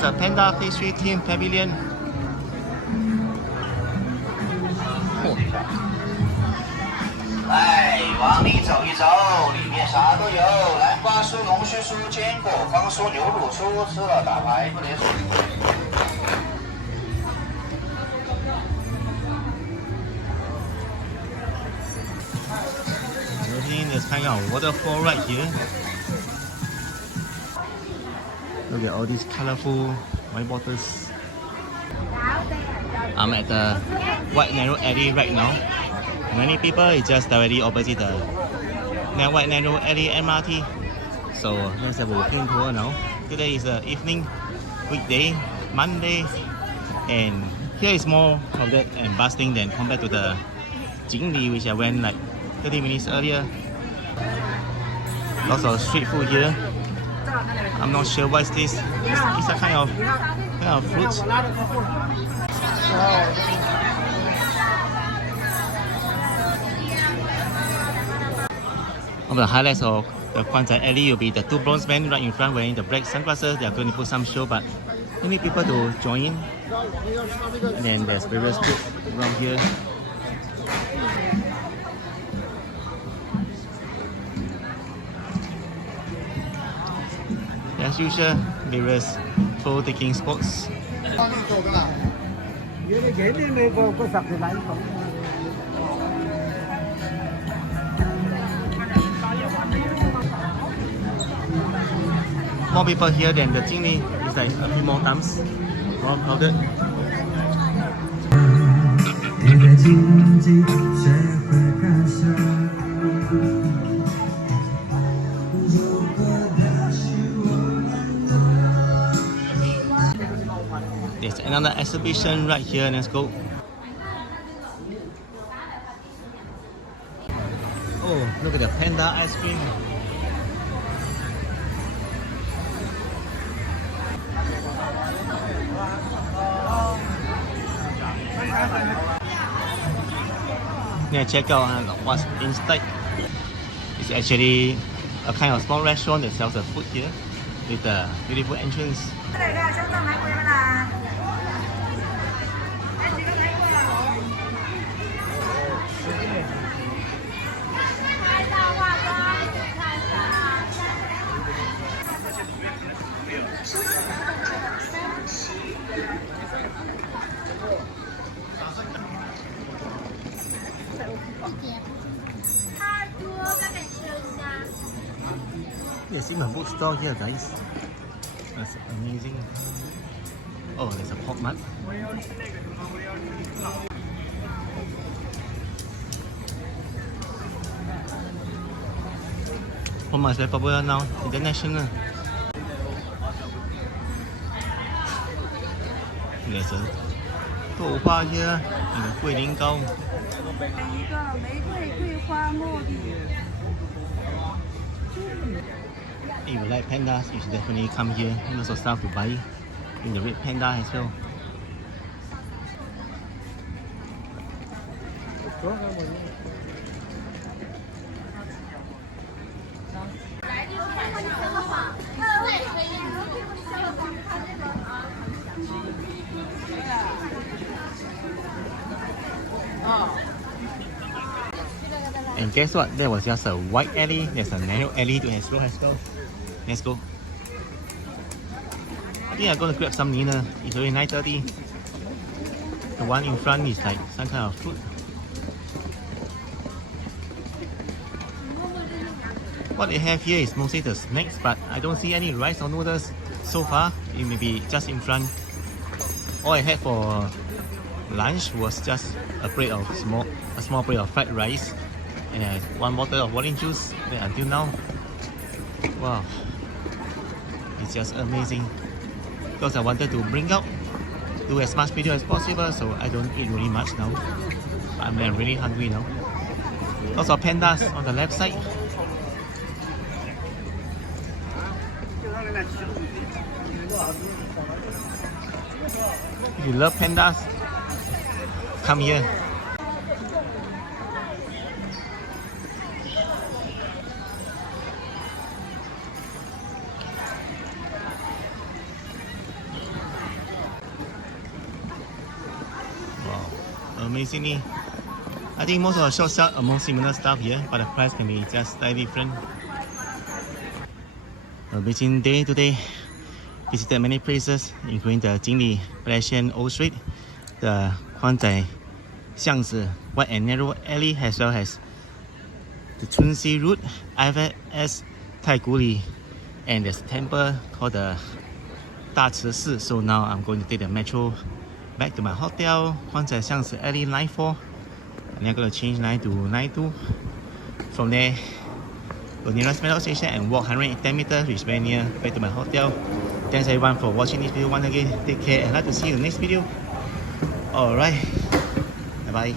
There's a panda pastry theme pavilion. Oh. 来，往里走一走，里面啥都有，南瓜酥、龙须酥、坚果方酥、牛乳酥，吃了打牌不连输。There's kind of waterfall right here. Look at all these colorful wine bottles. I'm at the White Narrow Alley right now. Many people is just directly opposite the White Narrow Alley MRT. So let's have a walking tour now. Today is the evening, weekday, Monday, and here is more crowded and bustling than compared to the Chengdu, which I went like 30 minutes earlier. Lots of street food here. I'm not sure what is this. It's a kind of fruit. One of the highlights of the宽窄Alley will be the two bronze men right in front wearing the black sunglasses. They are going to put some show, but many people to join in. And then there's various food around here. As usual, various photo taking spots. More people here than the Chengdu. It's like a few more times more crowded. There's another exhibition right here. Let's go. Oh, look at the panda ice cream. Yeah, check out what's inside. It's actually a kind of small restaurant that sells the food here with a beautiful entrance. There's even a bookstore here, guys. That's amazing. Oh, there's a pork mart. Pork mart is very popular now, international. There's a 豆花 here and a 桂林糕. If you like pandas, you should definitely come here. Lots of stuff to buy in the red panda as well. And guess what? There was just a wide alley. There's a narrow alley to explore as well. Let's go. I think I'm gonna grab some dinner. It's already 9:30. The one in front is like some kind of fruit. What they have here is mostly the snacks, but I don't see any rice or noodles so far. It may be just in front. All I had for lunch was just a small plate of fried rice and one bottle of orange juice. And until now, wow, it's just amazing. Because I wanted to bring out, do as much video as possible, so I don't eat really much now. But I'm really hungry now. Lots of pandas on the left side. If you love pandas, come here. amazingly. I think most of the shops sell among similar stuff here, but the price can be just slightly different. Visiting day to day, visited many places, including the Jingli Pedestrian Old Street, the 宽窄巷子 Wide and Narrow Alley, as well as the Chunxi Route, IFS Taiguli, and there's a temple called the 大慈寺. So now I'm going to take the metro back to my hotel, 宽窄巷子 Alley line 4, and I'm going to change line to line 2. From there, go nearest metro station and walk 110 meters, which is very near, back to my hotel. Thanks everyone for watching this video once again. Take care and I'd like to see you in the next video. Alright, bye bye.